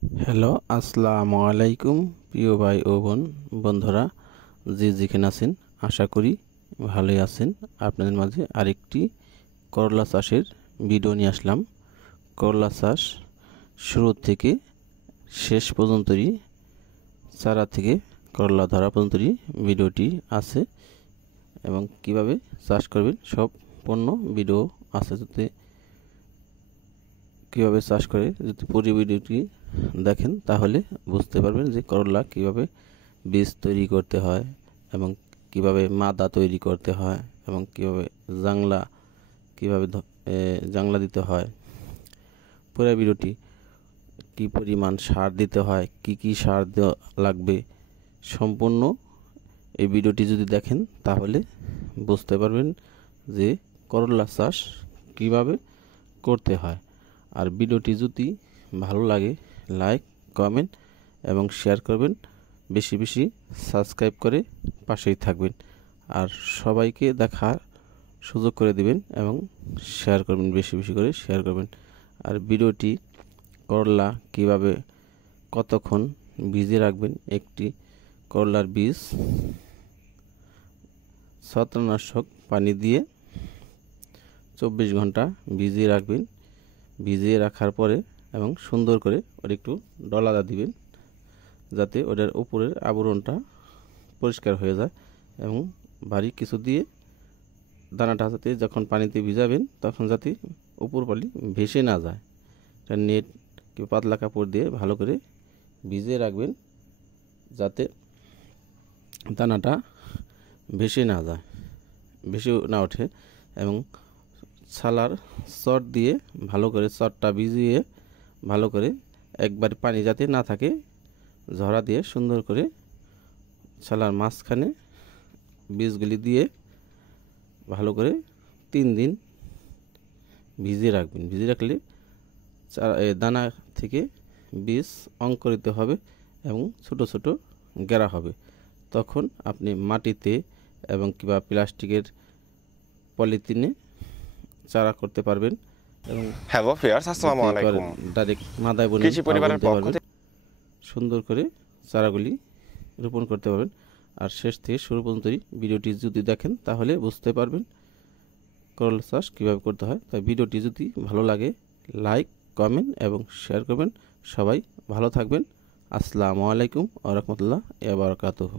Hello, আসসালামু আলাইকুম প্রিয় ভাই ও বন্ধুরা, যেখানে আছেন আশা করি ভালোই আছেন। আপনাদের মাঝে আরেকটি করলা চাষের ভিডিও নিয়ে আসলাম। করলা চাষ শুরু থেকে শেষ পর্যন্তই, চারা থেকে করলা ধরা পর্যন্তই ভিডিওটি আছে এবং কিভাবে চাষ করবেন সম্পূর্ণ ভিডিও আছে। যাতে কীভাবে চাষ করে যদি পুরো ভিডিওটি দেখেন তাহলে বুঝতে পারবেন যে করলা কিভাবে বীজ তৈরি করতে হয় এবং কিভাবে মাদা তৈরি করতে হয় এবং কিভাবে কিভাবে জাংলা দিতে হয়। পুরো ভিডিওটি কি পরিমাণ সার দিতে হয়, কি সার দেওয়া লাগবে, সম্পূর্ণ এই ভিডিওটি যদি দেখেন তাহলে বুঝতে পারবেন যে করলা চাষ কিভাবে করতে হয়। আর ভিডিওটি যদি ভালো লাগে লাইক, কমেন্ট এবং শেয়ার করবেন, বেশি বেশি সাবস্ক্রাইব করে পাশেই থাকবেন আর সবাইকে দেখার সুযোগ করে দিবেন এবং শেয়ার করবেন, বেশি বেশি করে শেয়ার করবেন। আর ভিডিওটি করলা কিভাবে কতক্ষণ ভিজিয়ে রাখবেন, একটি করলার বীজ ছত্রাকনাশক পানি দিয়ে 24 ঘন্টা ভিজিয়ে রাখবেন। ভিজিয়ে রাখার পরে এবং সুন্দর করে ওর একটু ডলাদা দিবেন যাতে ওটার উপরের আবরণটা পরিষ্কার হয়ে যায় এবং ভারী কিছু দিয়ে দানাটা যাতে যখন পানিতে ভিজাবেন তখন যাতে উপর পালি ভেসে না যায়, এটা নেট কি পাতলা কাপড় দিয়ে ভালো করে ভিজিয়ে রাখবেন যাতে দানাটা ভেসে না যায়, ভেসে না ওঠে। এবং ছালার চট দিয়ে ভালো করে চটটা ভিজিয়ে ভালো করে একবার পানি যাতে না থাকে ঝরা দিয়ে সুন্দর করে ছালার মাঝখানে বীজগুলি দিয়ে ভালো করে 3 দিন ভিজিয়ে রাখবেন। ভিজিয়ে রাখলে দানা থেকে বীজ অঙ্কুরিত হবে এবং ছোট ছোট গেরা হবে। তখন আপনি মাটিতে এবং কিংবা প্লাস্টিকের পলিথিনে চারা করতে পারবেন এবং হ্যালো ভিউয়ার্স, আসসালামু আলাইকুম। ডাইরেক্ট মাদায় বুনে কৃষি পরিবারের পক্ষ থেকে সুন্দর করে চারাগুলি রোপণ করতে পারবেন। আর শেষ থেকে শুরু পর্যন্তই ভিডিওটি যদি দেখেন তাহলে বুঝতে পারবেন করলা চাষ কীভাবে করতে হয়। তাই ভিডিওটি যদি ভালো লাগে লাইক, কমেন্ট এবং শেয়ার করবেন। সবাই ভালো থাকবেন। আসসালামু আলাইকুম ওয়া রাহমাতুল্লাহি ওয়া বারাকাতুহু।